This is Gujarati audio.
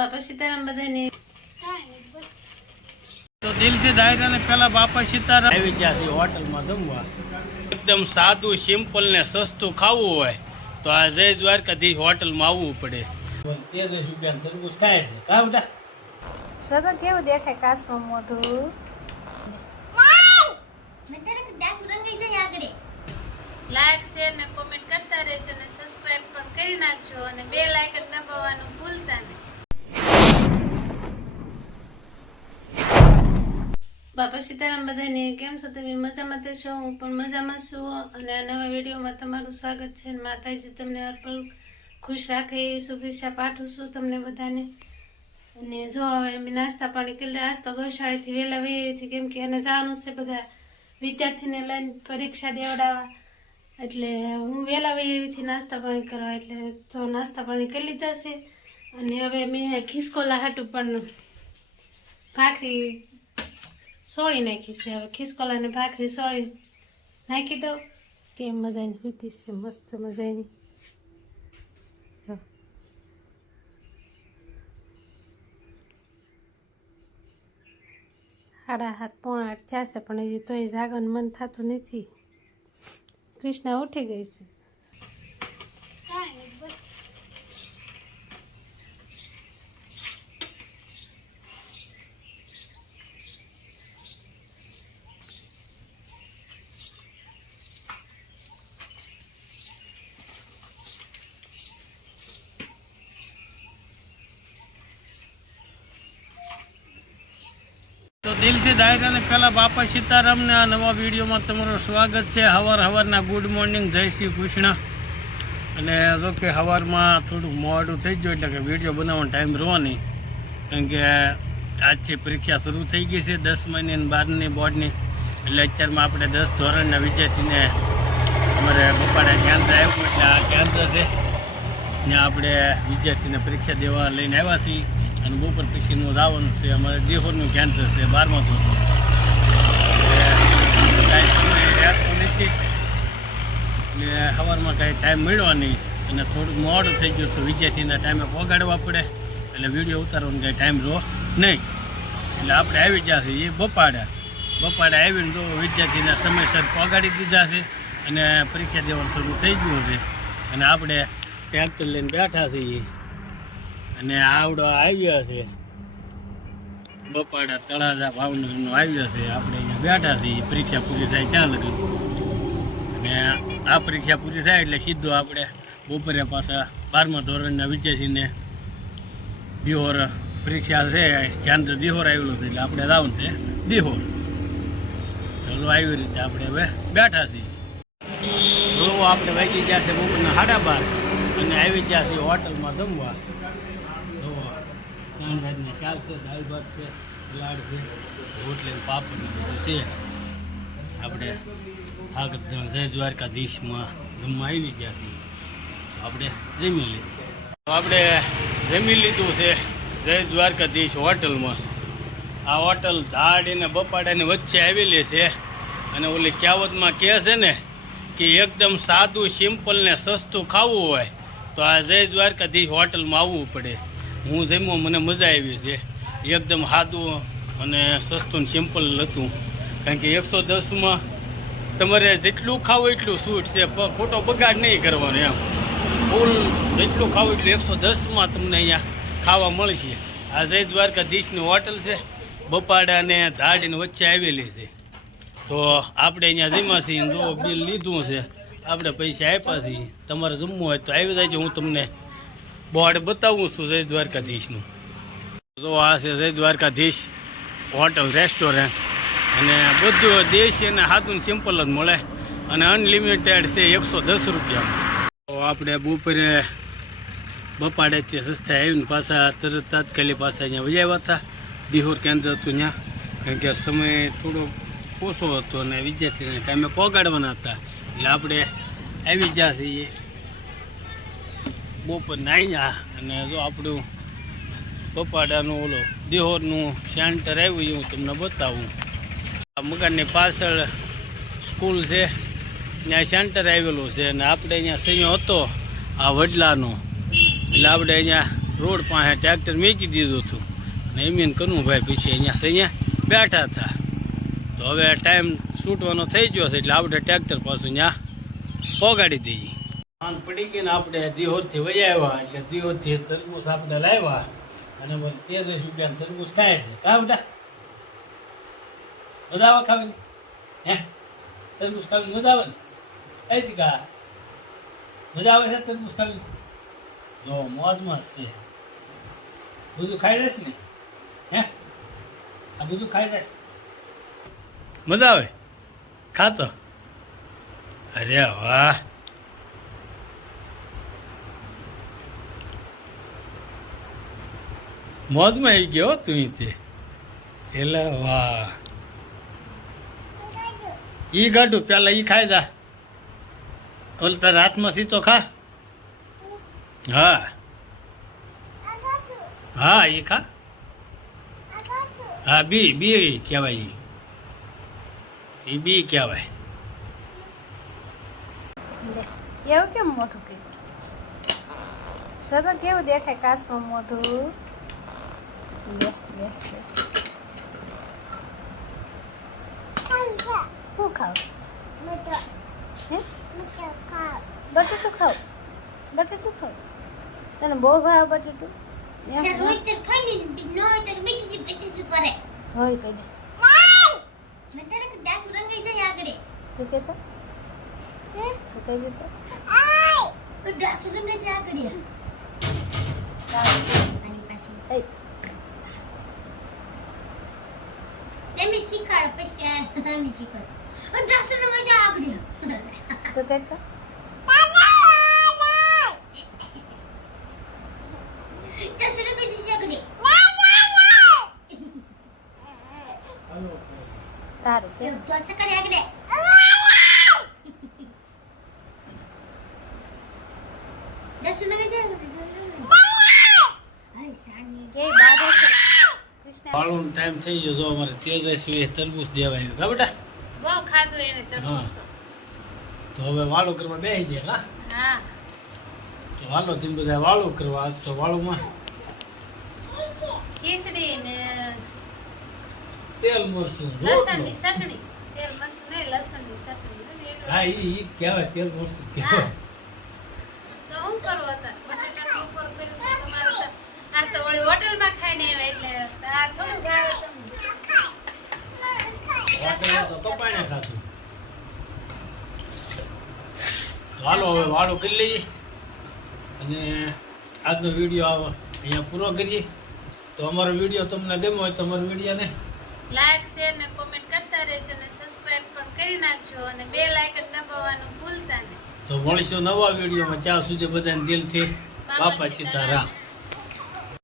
બાપા સીતારામ બધાને. તો દિલથી દાયરાને પેલા બાપા સીતારામ. આવી ગયા છે હોટલમાં જમવા. એકદમ સાદું સિમ્પલ ને સસ્તું ખાવું હોય તો આ જય દ્વારકાથી હોટલમાં આવવું પડે. તેજસ રૂપિયા તરબૂચ ખાય છે. કા બેટા. સતત કેવું દેખાય કાસમાં મોઢું? લાઈક શેર ને કોમેન્ટ કરતા રહેજો અને સબસ્ક્રાઇબ પણ કરી નાખજો અને બે લાઈક જ દબાવવાનું ભૂલતા નહીં. બાપા સીતારામ બધાને કેમ છો? તમે મજામાં છો? હું પણ મજામાં છું. અને આ નવા વિડીયોમાં તમારું સ્વાગત છે. માતાજી તમને અર્પણ ખુશ રાખે એવી શુભેચ્છા પાઠવું છું તમને બધાને. અને જો હવે અમે નાસ્તા પાણી કરી આજ તો ગૌશાળેથી વહેલા વહેથી કેમ કે એને જવાનું છે બધા વિદ્યાર્થીને લઈને પરીક્ષા દેવડાવવા. એટલે હું વહેલા વહેથી નાસ્તા પાણી કરવા. એટલે જો નાસ્તા પાણી કરી લીધા છે. અને હવે મેં ખિસકોલા હાટું પણ ભાખરી સોળી નાખી છે, હવે ખિસકોલાને ભાખરી સોળી નાખી દઉં. કેમ મજાની હોતી છે, મસ્ત મજાની. સાડા હાથ પોણા આઠ થયા છે, પણ હજી તોય જાગવાનું મન થતું નથી. કૃષ્ણા ઉઠી ગઈ છે. તો દિલથી દાયરાને પેલા બાપા સીતારામને આ નવા વિડીયોમાં તમારું સ્વાગત છે. હવાર હવારના ગુડ મોર્નિંગ, જય શ્રી કૃષ્ણ. અને જો કે હવારમાં થોડુંક મોડું થઈ ગયું એટલે કે વીડિયો બનાવવાનો ટાઈમ રહો નહીં કારણ કે આજથી પરીક્ષા શરૂ થઈ ગઈ છે દસ અને બારની બોર્ડની. એટલે અત્યારમાં આપણે દસ ધોરણના વિદ્યાર્થીને અમારે બપાડા કેન્દ્ર આવ્યું એટલે આ કેન્દ્ર છે. ત્યાં આપણે વિદ્યાર્થીને પરીક્ષા દેવા લઈને આવ્યા છીએ. અને બપોર પછીનું રાવણ છે, અમારે દેહોરનું કેન્દ્ર છે, બારમા ધોરણ. એટલે સવારમાં કાંઈ ટાઈમ મળ્યો નહીં. અને થોડુંક મોડું થઈ ગયું તો વિદ્યાર્થીના ટાઈમે પહોંચાડવા પડે. એટલે વીડિયો ઉતારવાનો કાંઈ ટાઈમ રહો નહીં. એટલે આપણે આવી ગયા છીએ એ બપાડા. બપાડા આવીને તો વિદ્યાર્થીના સમયસર પહોંચાડી દીધા છે અને પરીક્ષા દેવાનું શરૂ થઈ ગયું છે. અને આપણે ટ્રેક્ટર લઈને બેઠા છીએ. અને આવડો આવ્યા છે. બપાડા તળાજા ભાવનગરનો આવ્યો છે. આપણે અહીંયા બેઠા છીએ. પરીક્ષા પૂરી થાય ત્યાં લગી અને આ પરીક્ષા પૂરી થાય એટલે સીધું આપણે બપોરે પાછા બારમા ધોરણના વિદ્યાર્થીને દિહોર પરીક્ષા છે. કેન્દ્ર દિહોર આવેલું છે એટલે આપણે રાઉન છે દિહોર. ચલો આવી રીતે આપણે હવે બેઠા છીએ. જો આપણે વાગી ગયા છે બપોરના સાડા બાર. અને આવી ગયા છે હોટલમાં જમવા. ત્રણ જાતના શાક છે, દાળ ભાત છે, સલાડ છે, રોટલી પાપડ બધું છે. આપણે આગળ જય દ્વારકાધીશમાં જમવા આવી ગયા છીએ. આપણે જમી લીધું આપણે જમી લીધું છે, જય દ્વારકાધીશ હોટલમાં. આ હોટલ ધાડ અને બપાડાની વચ્ચે આવેલી છે. અને ઓલી કહેવતમાં કહે છે ને કે એકદમ સાદું સિમ્પલ ને સસ્તું ખાવું હોય, તો આ જય દ્વારકાધીશ હોટલમાં આવવું પડે. હું જમ્યો, મને મજા આવી છે. એકદમ સાદું અને સસ્તું સિમ્પલ હતું. કારણ કે એકસો દસમાં તમારે જેટલું ખાવું એટલું સૂટ છે ખોટો બગાડ નહીં કરવાનો એમ. ફૂલ જેટલું ખાવું એટલું એકસો દસમાં તમને અહીંયા ખાવા મળશે. આ જય દ્વારકાધીશની હોટલ છે. બપાડા અને ધાડીની વચ્ચે આવેલી છે. તો આપણે અહીંયા જમ્યા છીએ જો બિલ લીધું છે, આપણે પૈસા આપ્યા છીએ. તમારે જમવું હોય તો આવી જાય હું તમને બોર્ડ બતાવું છું જય દ્વારકાધીશનું. તો આ છે જય દ્વારકાધીશ હોટલ રેસ્ટોરન્ટ અને બધું દેશી અને હાથું સિમ્પલ જ મળે. અને અનલિમિટેડ છે એકસો દસ રૂપિયામાં. તો આપણે બપોરે બપાડેથી સસ્તા આવીને પાછા તરત તાત્કાલિક પાછા અહીંયા વજાવ્યા હતા. દિહોર કેન્દ્ર હતું ત્યાં. કારણ કે સમય થોડો ઓછો હતો અને વિદ્યાર્થીને ટાઈમે પહોંચાડવાના હતા. એટલે આપણે આવી ગયા છીએ. બપોર નાહ્યા અને જો આપણું બપાડાનું ઓલો દિહોરનું સેન્ટર આવ્યું હું તમને બતાવું. આ મકાનની પાછળ સ્કૂલ છે, ત્યાં સેન્ટર આવેલું છે અને આપણે અહીંયા સંયો હતો, આ વડલાનો. એટલે આપણે અહીંયા રોડ પાસે ટ્રેક્ટર મેકી દીધું હતું. અને એમીન કનુભાઈ પછી અહીંયા સંયા બેઠા હતા. તો હવે ટાઈમ છૂટવાનો થઈ ગયો છે, એટલે આપણે ટ્રેક્ટર પાછું ત્યાં પોગાડી દઈએ. માંગ પડી ગઈ ને આપણે દિહોરથી વહી આવ્યા, એટલે દિહોરથી તરબૂચ આપણે લાવ્યા અને તેરસ રૂપિયા તરબૂચ ખાય છે. કા બેટા? મજા આવે ખાવી હે? તરબૂચ ખાવી મજા આવે ને? કઈ કા મજા આવે છે તરબૂચ ખાવી જો, મોજમાં મોજ છે. બધું ખાઈ જશે ને? હે? આ બધું ખાઈ જશે મજા આવે? ખાતો? અરે વાહ! મોજમાં આવી ગયો તું તે. એટલે વાહ. ઈ ગાડું પેલા ઈ ખાઈ જા. ઓલ તાર હાથમાં સીતો ખા. હા. હા, ઈ ખા. હા, બી બી કહેવાય ઈ. બી કહેવાય. એવું કેમ મોટું કર્યું સતત કેવું દેખાય કાચમાં મોઢું. શું ખાવ બટેટું ખાવ બટેટું ખાવ તને બહુ ભાવ બટેટું હોય કઈ દે મેં તને કે સુરંગ રંગાઈ જાય આગળ તું કહેતો તું કહી દેતો તો દાસ રંગાઈ જાય આગળ આની પાસે તેમે શીખાડ પછી અમે શીખાડ અને દાસ રંગાઈ જાય આગળ તું કહેતો દાસ રંગાઈ જશે આગળ તારું કે તો ચકડે આગળ દાસ રંગાઈ જાય અરે સાની કે બારે છે વાળવાનો ટાઈમ થઈ ગયો જો અમારે તેજસ્વી તરબૂચ દેવાય કા બેટા? બહુ ખાધું એને તરબૂચ તો. હવે વાળું કરવા બેસી જાય હા? તો વાલો તેમ બધા વાળું કરવા. તો વાળોમાં ખીચડી ને તેલ મરચું લસણની ચટણી. તેલ મરચું નહીં લસણની ચટણી. હા ઈ ઈ કહેવાય તેલ મરચું કહેવાય. તો હું કરું અત્યારે બટાકાનું ઉપર કર્યું તો તમારે તો આજ તો વળી હોટલમાં ખાઈને આવ્યા એટલે આ થોડું ભાવે તમને વાટણ તો કપાઈને ખાધું હાલો હવે વાળો કરી લઈએ. અને આજનો વીડિયો આવો અહીંયા પૂરો કરીએ. તો અમારો વીડિયો તમને ગમ્યો હોય તો અમારો વિડીયોને લાઈક શેર ને કોમેન્ટ કરતા રહેજો અને સબસ્ક્રાઇબ પણ કરી નાખજો અને બે લાઇકન દબાવવાનું ભૂલતા નહીં. તો મળીશું નવા વિડીયોમાં. ત્યાં સુધી બધાને દિલથી બાપા સીતારામ.